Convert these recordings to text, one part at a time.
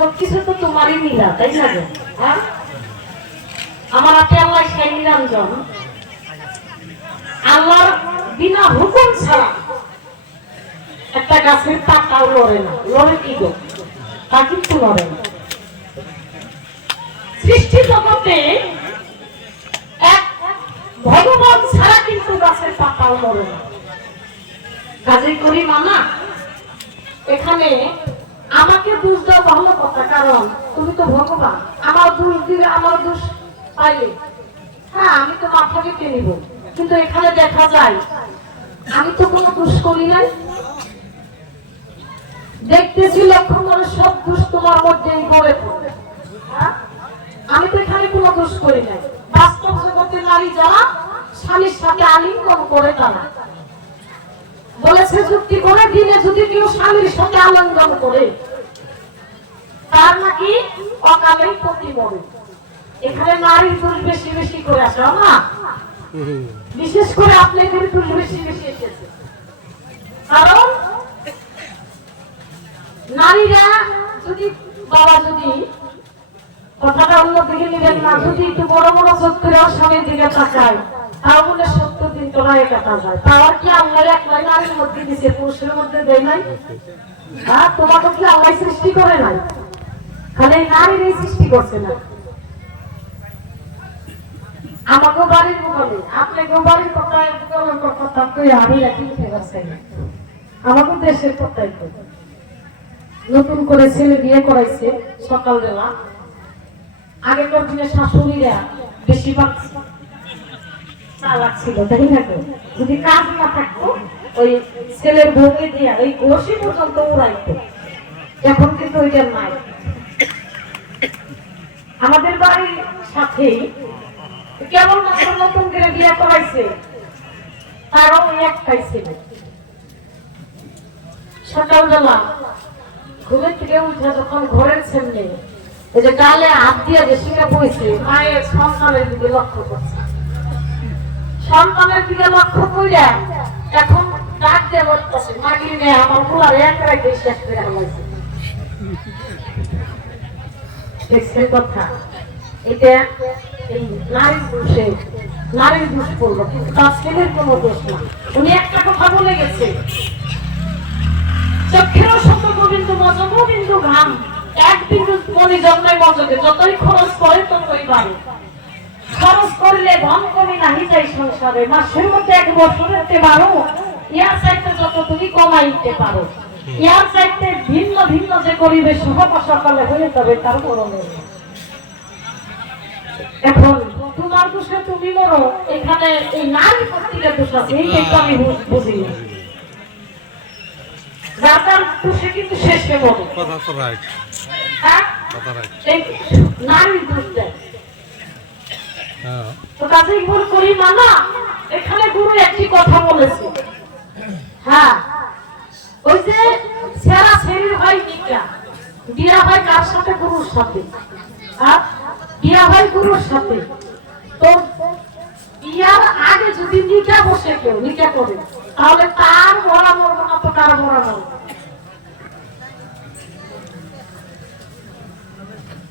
সবকিছু তো তোমারই মিলা, তাই না? হ্যাঁ, আমার হাতে আল্লাহ সেই নিরঞ্জন, আল্লাহর বিনা হুকুম ছাড়া একটা গাছের পাতাও লড়ে না। লড়ে কি গো? তা কিন্তু লড়ে না। সৃষ্টি জগতে এক ভগবান ছাড়া কিন্তু গাছের পাতাও লড়ে না। কাজেই করি মানা, এখানে আমাকে দোষ দেওয়া ভালো কথা, কারণ তুমি তো ভগবান। আমার দোষ দিলে, আমার দোষ পাইলে, হ্যাঁ আমি তো মাথা কেটে নিব। কিন্তু এখানে দেখা যায় আমি তো কোনো দোষ করি নাই। দেখতেছি লক্ষ্য করে সব দোষ তোমার মধ্যেই গড়ে পড়ে। আমি তো এখানে কোনো দোষ করি নাই। বাস্তব জগতে নারী যারা স্বামীর সাথে আলিঙ্গন করে, তারা বলেছে যুক্তি করে দিনে যদি কেউ স্বামীর সাথে আলিঙ্গন করে তার নাকি অকালেই পতি মরে। এখানে নারীর দোষ বেশি বেশি করে আসে না, বিশেষ করে আপনাদের দোষ বেশি বেশি এসেছে। কারণ নারীরা যদি, বাবা যদি কথাটা অন্যদিকে নিবেন না, যদি একটু বড় বড় চোখ করে স্বামীর দিকে তাকায়, তাহলে 70 দিন তোমায় কাটা যায়। তার কি আল্লাহ একলাই নারীর মধ্যে দিচ্ছে, পুরুষের মধ্যে দেয় নাই? হ্যাঁ, তোমাকে কি আল্লাহ সৃষ্টি করে নাই? খালি নারীরই সৃষ্টি করছে না। আমাকে বাড়ির বলে, আপনাকে বাড়ির কথায় কথা কই আমি রাখি আমাকে দেশের কথাই কই। নতুন করে ছেলে বিয়ে করাইছে সকালবেলা। আগেকার দিনে শাশুড়িরা বেশিরভাগ চালাক ছিল, তাই না? যদি কাজ না থাকতো ওই ছেলের বউকে দিয়া ওই ঘষি পর্যন্ত উড়াইতো। এখন কিন্তু ওইটা নাই। আমাদের বাড়ির সাথে কেবল মাত্র নতুন করে বিয়ে করাইছে, তারও ওই একটাই ছেলে। সকালবেলা ঘুমের থেকে উঠে যখন ঘরের সামনে এই যে গালে হাত দিয়ে বেশিটা বইছে, মায়ের সন্তানের দিকে লক্ষ্য করছে। সন্তানের দিকে লক্ষ্য করে এখন ডাক দিয়ে বলতেছে, মাগি নে আমার পোলার এক রাইতে শেষ করে হলাইছে। দেখছেন কথা? এটা এই নারীর দোষে, নারীর দোষ করলো, কিন্তু তার ছেলের কোনো দোষ না। উনি একটা কথা বলে গেছে, চক্ষেরও শত গোবিন্দ মজ গোবিন্দ ঘাম, এক বিন্দু মনি জন্মায় মজকে, যতই খরচ করে ততই বাড়ে। খরচ করলে ধন কমি নাহি যাই সংসারে, মাসের মধ্যে 1 বছরেতে 12, ইয়ার চাইতে যত তুমি কমাইতে পারো। ইয়ার চাইতে ভিন্ন ভিন্ন যে করিবে সহবা সকালে হয়ে যাবে তার মরণে। এখন তোমার দোষে তুমি মরো, এখানে এই নারী কর্তৃকের দোষ আছে, এইটাই তো আমি বুঝি না। রাতার দোষে কিন্তু শেষে মরো, কথা তো রাইট। হ্যাঁ, কথা রাইট। এই নারীর দোষ দেয়। তো কাজেই ভুল করি মানা। এখানে গুরু একটি কথা বলেছে, হ্যাঁ, ওই যে ছেঁড়া ছেড়ির হয় নিকা, বিয়া হয় কার সাথে? গুরুর সাথে। হ্যাঁ, বিয়া হয় গুরুর সাথে। তো বিয়ার আগে যদি নিকা বসে কেউ নিকা করে, তাহলে তার মরা মরবো না তো কার মরা মরবো?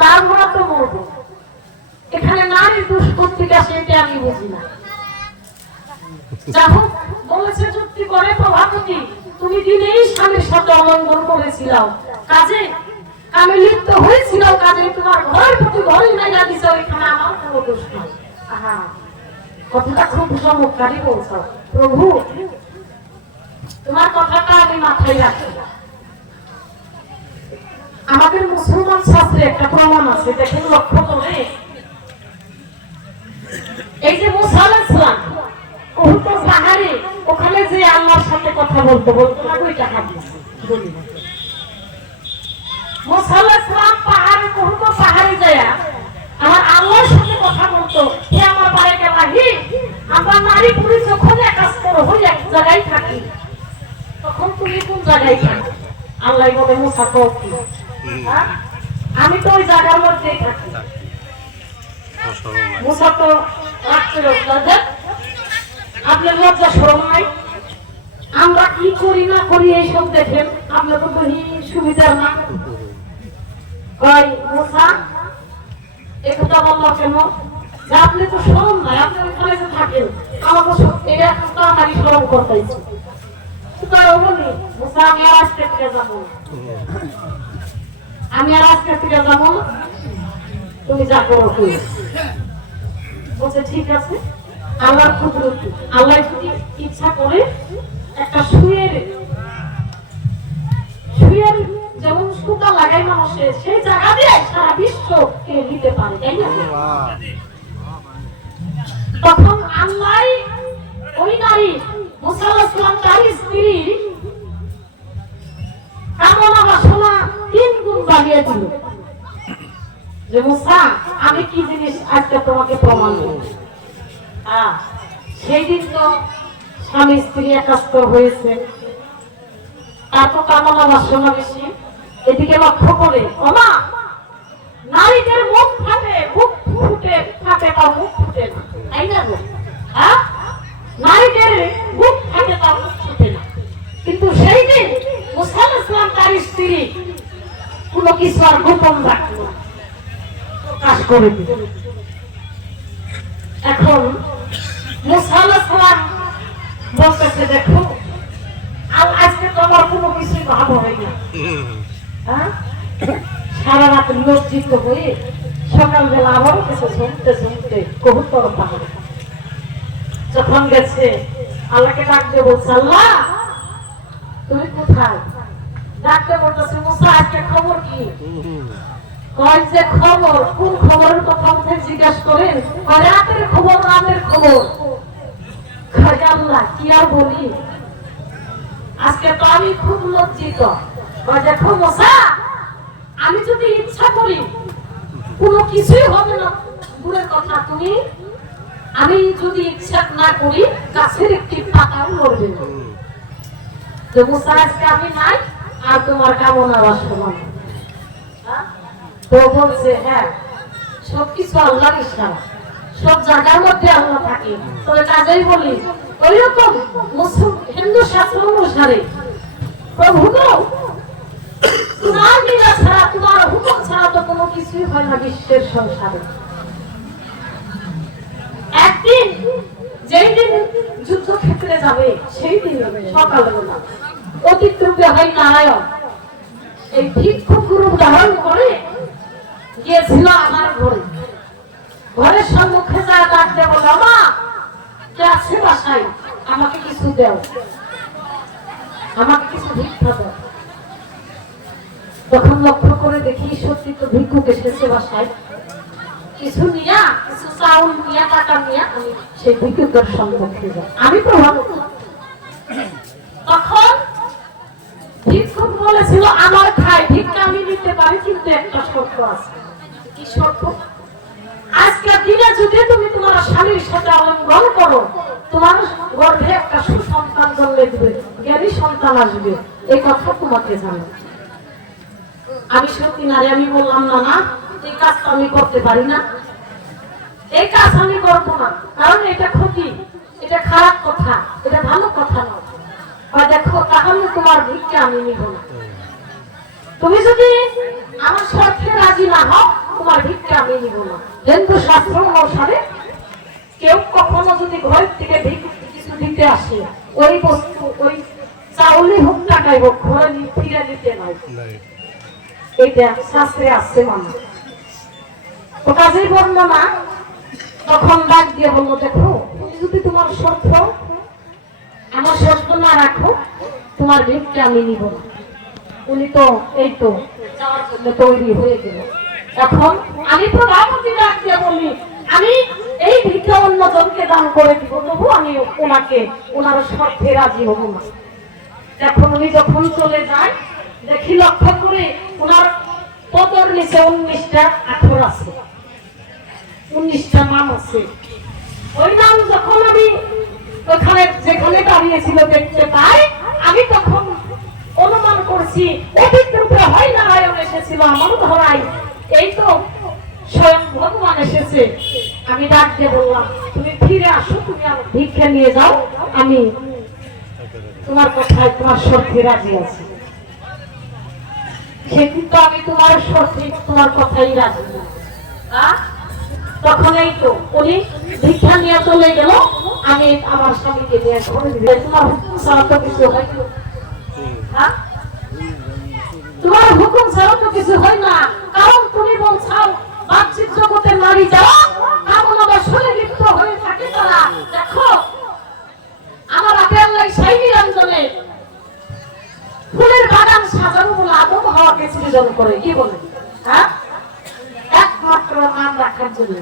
তার মরা তো মরবো। এখানে নারী দোষ করতে গেছে, এটা আমি বুঝি না। যা হোক, বলেছে যুক্তি করে প্রভাবতী, তুমি দিনেই স্বামীর সাথে অমঙ্গল করেছিলাম, কাজে আমি লিপ্ত হয়েছিল, কাজে তোমার ঘরের প্রতি ঘরই নাই দিছ, এখানে আমার কোনো দোষ নাই। আহা, কথাটা খুব চমৎকারই বলছ প্রভু, তোমার কথাটা আমি মাথায় রাখি। আমাদের মুসলমান শাস্ত্রে একটা প্রমাণ আছে, দেখেন লক্ষ্য করে। এই যে মুসা আলাইহিস সালাম ওহুদ পাহাড়ে, ওখানে যে আল্লাহর সাথে কথা বলতে বলতো না, ওইটা হাদিস বলি। মুসা আলাইহিস সালাম পাহাড়ে, ওহুদ পাহাড়ে যায় আমার আল্লাহর সাথে কথা বলতো। হে আমার বাড়িতে রাহি, আমরা নারী পুরুষ যখন একাজ করো হই এক জায়গায় থাকি, তখন তুমি কোন জায়গায় থাকো? আল্লাহ বলে, মুসা কও কি? আমি তো ওই জায়গার মধ্যেই থাকি। মুসা তো রাখতে লোক, আপনার লজ্জা শরম নাই? আমরা কি করি না করি এইসব দেখেন, আপনার তো সুবিধার না। কয় মুসা একথা বললো কেন যে আপনি তো শরম নাই, আপনি ওইখানে যে থাকেন আমাকে এটা এখন তো আমারই শরম করতেছি। বলি মুসা আমি আর আজকে থেকে যাবো, আমি আর আজকে থেকে যাবো, তুমি যা করো তুমি। বলছে ঠিক আছে, আল্লাহর কুদরতি, আল্লাহ যদি ইচ্ছা করে একটা শুয়ের যেমন সুতা লাগাই মানুষের, সেই জায়গা দিয়ে সারা বিশ্বকে দিতে পারে, তাই না? তখন আল্লাহ ওই নারী মুসা আলাইহিস সালাম তার স্ত্রী কামনা বাসনা 3 গুণ বাড়িয়ে দিল যে মুসা আমি কি জিনিস আজকে তোমাকে প্রমাণ করব। সেই দিন তো স্বামী স্ত্রী একাত্ম হয়েছে, তার তো কামনা বাসনা বেশি। এদিকে লক্ষ্য করে ওমা নারীদের মুখ ফাটে, মুখ ফুটে ফাটে তার মুখ ফুটে না, তাই না গো? হ্যাঁ, নারীদের মুখ ফাটে তার মুখ ফুটে না। কিন্তু সেই দিন মুসা আলাইহিস সালাম তার স্ত্রী কোনো কিছু আর গোপন রাখলো, প্রকাশ করে দিল। এখন মুসা আলাইহিস সালাম বলতেছে দেখো আজকে তো আমার কোনো কিছুই ভালো হয় না, সারা রাত লজ্জিত হয়ে সকালবেলা আবারও কিছু শুনতে শুনতে কবুতর পাহাড়ে যখন গেছে আল্লাহকে ডাকতে বলছে আল্লাহ তুমি কোথায়? ডাকতে বলতেছে মুসা আজকে খবর কি? কয় যে খবর, কোন খবরের কথা উঠে জিজ্ঞাসা করেন? রাতের খবর, রাতের খবর। আল্লাহ কি আর বলি, আজকে তো আমি খুব লজ্জিত। দেখো মুসা আমি যদি ইচ্ছা করি কোনো কিছুই হবে না, দূরের কথা তুমি, আমি যদি ইচ্ছা না করি গাছের একটি পাতাও লড়বে না। যে মুসা আজকে আমি নাই আর তোমার কামনা বাসনা। তো বলছে হ্যাঁ সবকিছু আল্লাহর ইশারা, সব জায়গার মধ্যে আল্লাহ থাকে। তবে কাজেই বলি ওইরকম হিন্দু শাস্ত্র অনুসারে প্রভু তোমার বিনা ছাড়া, তোমার হুকুম ছাড়া তো কোনো কিছুই হয় না বিশ্বের সংসারে। একদিন যেই দিন যুদ্ধক্ষেত্রে যাবে সেই দিন সকালবেলা অতীত রূপে হয় নারায়ণ এই ভিক্ষুক রূপ ধারণ করে গিয়েছিল আমার ঘরে। ঘরের সম্মুখে যায় ডাকতে বলে মা কে আছে বাসায়, আমাকে কিছু দাও, আমাকে কিছু ভিক্ষা দাও। তখন লক্ষ্য করে দেখি সত্যি তো ভিক্ষুক এসেছে বাসায়, কিছু নিয়া, কিছু চাউল নিয়া, টাকা নিয়া আমি সেই ভিক্ষুকের সম্মুখে যাই। আমি প্রভাব তখন ভিক্ষুক বলেছিল আমার খাই ভিক্ষা আমি নিতে পারি, কিন্তু একটা শর্ত আছে। কি শর্ত? আজকে দিনে যদি তুমি তোমার স্বামীর সাথে আলিঙ্গন করো তোমার গর্ভে একটা সুসন্তান জন্মে দিবে, জ্ঞানী সন্তান আসবে, এই কথা তোমাকে জানো। আমি সত্যি নারী, আমি বললাম না না এই কাজটা আমি করতে পারি না, এই কাজ আমি করবো না, কারণ এটা ক্ষতি, এটা খারাপ কথা, এটা ভালো কথা নয়। দেখো তাহলে তোমার ভিক্ষা আমি নিব না, তুমি যদি আমার স্বার্থে রাজি না হও তোমার ভিক্ষা আমি নিব না। হিন্দু শাস্ত্র অনুসারে কেউ কখনো যদি ঘরের থেকে কিছু দিতে আসে ওই বস্তু, ওই চাউলই হোক টাকাই হোক ঘরে ফিরে দিতে নয়, এটা শাস্ত্রে আছে মানে। তো কাজেই বর্ণনা তখন ডাক দিয়ে বললো দেখো তুমি যদি তোমার শর্ত আমার শর্ত না রাখো তোমার ভিক্ষা আমি নিব না। উনি তো এই তো যাওয়ার জন্য তৈরি হয়ে গেল। এখন আমি প্রধানমন্ত্রী ডাক দিয়ে বলি আমি এই ভিক্ষা অন্যজনকে দান করে দিব, তবু আমি ওনাকে ওনার শর্তে রাজি হব না। এখন উনি যখন চলে যায় দেখি লক্ষ্য করে ওনার পদর নিচে 19টা আখর আছে, 19টা নাম আছে। ওই নাম যখন আমি ওখানে যেখানে দাঁড়িয়েছিল দেখতে পাই, আমি তখন অনুমান করছি অতীত রূপে হয় নারায়ণ এসেছিল আমার ধরাই, এই তো স্বয়ং ভগবান এসেছে। আমি ডাক দিয়ে বললাম তুমি ফিরে আসো, তুমি আমার ভিক্ষা নিয়ে যাও, আমি তোমার কথায় তোমার শর্তে রাজি আছি। সেদিন তো আমি তোমার সঠিক তোমার কথাই রাখি। তখন এই তো উনি ভিক্ষা নিয়ে চলে গেল, আমি আমার স্বামীকে নিয়ে তোমার হুকুম ছাড়া তো কিছু হয় না, তোমার হুকুম ছাড়া তো কিছু হয় না। কারণ তুমি বলছো বাহ্যিক জগতে নারী যারা কামনা বাসনে লিপ্ত হয়ে থাকে তারা, দেখো আমার আপে আল্লাহ সেই নিরঞ্জনে ফুলের বাগান সাজানো বলে আদম হওয়াকে সৃজন করে, কি বলে? হ্যাঁ, একমাত্র নাম রাখার জন্য,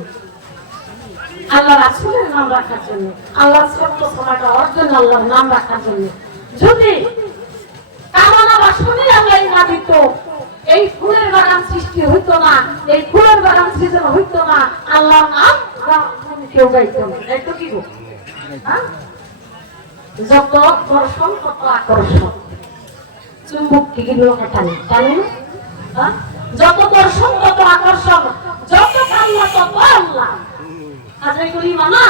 আল্লাহ রাসূলের নাম রাখার জন্য, আল্লাহর সত্য সমাটা অর্জন, আল্লাহর নাম রাখার জন্য। যদি কামনা বাসনে আল্লাহ না দিত, এই ফুলের বাগান সৃষ্টি হইতো না, এই ফুলের বাগান সৃজন হইতো না, আল্লাহর নাম কেউ গাইতো না। তাইতো কি গো? যত দর্শন তত আকর্ষণ, চুম্বক কি লোকে টানে টানে না, যত দর্শন তত আকর্ষণ, যত আল্লাহ তত আল্লাহ। আজকে করি মানা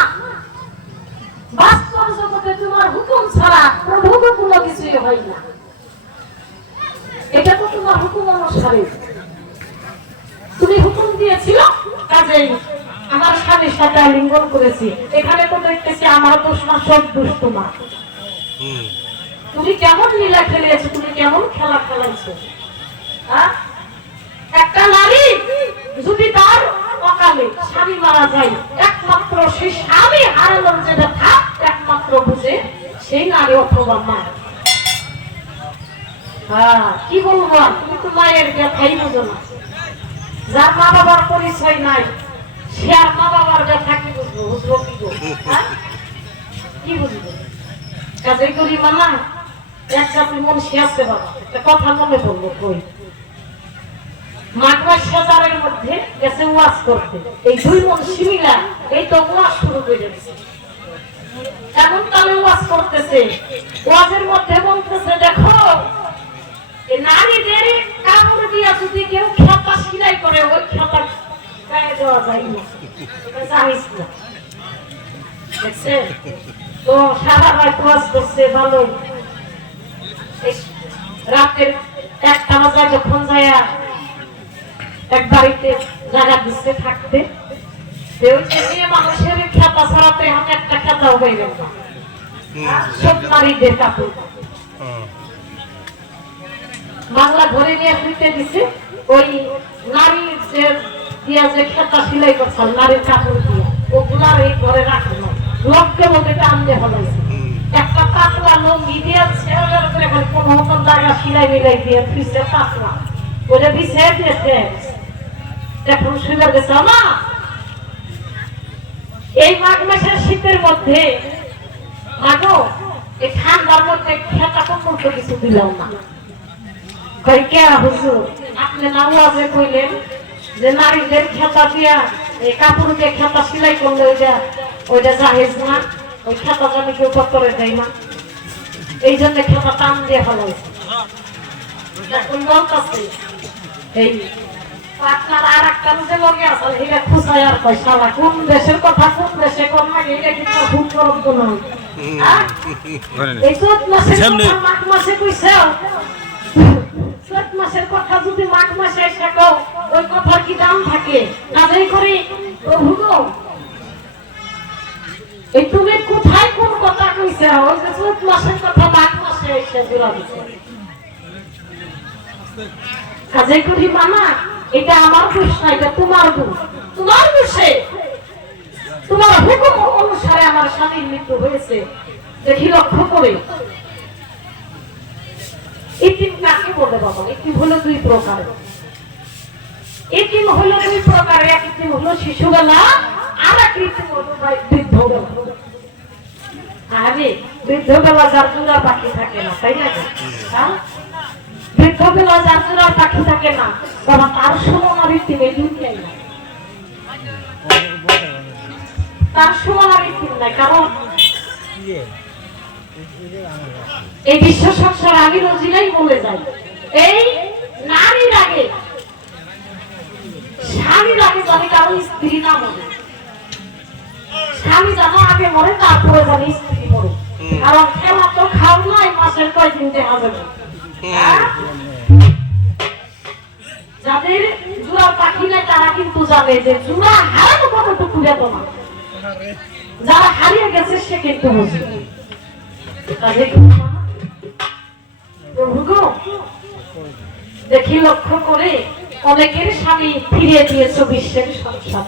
বাস্তব জগতে তোমার হুকুম ছাড়া প্রভু কোনো কিছুই হয় না। এটা তো তোমার হুকুম অনুসারে তুমি হুকুম দিয়েছিল, কাজেই আমার স্বামীর সাথে আলিঙ্গন করেছি। এখানে তো দেখতেছি আমার দোষ না, সব দোষ তোমার। তুমি কেমন লীলা খেলেছো, তুমি কেমন খেলা খেলাইছো। একটা নারী যদি তার অকালে স্বামী মারা যায়, একমাত্র সেই স্বামী হারানোর যে ব্যথা একমাত্র বুঝে সেই নারী অথবা মা। কি বলবো, তুমি তো মায়ের ব্যথাই বুঝো না। যার মা বাবার পরিচয় নাই সে আর মা বাবার ব্যথা কি বুঝবো? বুঝবো কি গো? কি বুঝবো? কাজে করি মানা একটা মন শিয়াছে বাবা, একটা কথা মনে পড়লো। কই মাঘ মাস হাজারের মধ্যে গেছে ওয়াজ করতে, এই দুই মন শিমিলা এই তো ওয়াজ শুরু করে দিচ্ছে। এমন তালে ওয়াজ করতেছে, ওয়াজের মধ্যে বলতেছে দেখো এই নারীদের কাপড় দিয়া যদি কেউ খেতা সিলাই করে ওই খেতা গায়ে দেওয়া যায় না, এটা জানিস না। দেখছে তো সারা রাত ওয়াজ করছে ভালো, রাতের 1টা বাজে যখন যায় এক বাড়িতে জায়গা দিচ্ছে থাকতে, মানুষের খেতা ছাড়াতে এখন একটা খেতাও হয়ে গেল সব নারীদের কাপড় বাংলা ঘরে নিয়ে ফিরতে দিছে। ওই নারীর যে দিয়া যে খেতা সিলাই করছে নারীর কাপড় দিয়ে, ওগুলার এই ঘরে রাখে না, লোককে বলতে টান দিয়ে ফেলাইছে। একটা পাতলা লঙ্গি দিয়ে কোন মতন জায়গা সিলাই মিলাই দিয়ে ফিরছে পাতলা ওটা দিছে দিয়েছে। এখন শুনে গেছে না এই মাঘ মাসের শীতের মধ্যে মাগো এই ঠান্ডার মধ্যে খেতা কখন তো কিছু দিলাম না। হুজুর আপনি না ওয়াজে কইলেন যে নারীদের খেতা দিয়া এই কাপড় দিয়ে খেতা সিলাই করলে ওইটা জাহেজ না, ওই খেতা জানি কেউ করে দেয় না, এই জন্য খেতা টান দিয়ে ফেলাইছে। এখন বলতেছে এই আপনার আর একটা যে লগে আছে এটা খুঁজাই আর পয়সা কোন দেশের কথা কোন দেশে কোন না এটা কিন্তু খুব করব না। এই চৈত মাঘ মাসে কইছে, চৈত মাসের কথা যদি মাঘ মাসে এসে কও ওই কথার কি দাম থাকে? কাজেই করি প্রভু গো এই তুমি কোথায় কোন কথা কইছে? ওই যে চৈত মাসের কথা মাঘ মাসে এসে জুড়া দিছে। কাজেই করি মানা এটা আমার দোষ না, এটা তোমার দোষ। তোমার দোষে তোমার হুকুম অনুসারে আমার স্বামীর মৃত্যু হয়েছে। দেখি লক্ষ্য করে ইতিম কাকে বলে বাবা? ইতিম হলো দুই প্রকার। ইতিম হলো দুই প্রকার, এক ইতিম হলো শিশুবেলা আর এক ইতিম হলো বৃদ্ধবেলা। আরে বৃদ্ধবেলা যার জোড়া পাখি থাকে না, তাই না? বৃদ্ধবেলা যার জোড়া পাখি থাকে না বাবা তার সমান ইতিম এই দুনিয়ায় নাই, তার সমান ইতিম নাই। কারণ এই বিশ্ব সংসার আমি রোজিনাই বলে যাই, এই নারীর আগে স্বামীর আগে জানি কারো স্ত্রী না মরে, স্বামী জানো আগে মরে তারপরে জানি স্ত্রী মরে। কারণ খেলা তো খাও নাই মাসের কয়দিন দেখা যাবে। যাদের জোড়া পাখি নাই তারা কিন্তু জানে যে জোড়া হারানো কতটুকু বেদনা, যারা হারিয়ে গেছে সে কিন্তু বুঝে। প্রভু গো, দেখি লক্ষ্য করে অনেকের স্বামী ফিরিয়ে দিয়েছ বিশ্বের সংসার।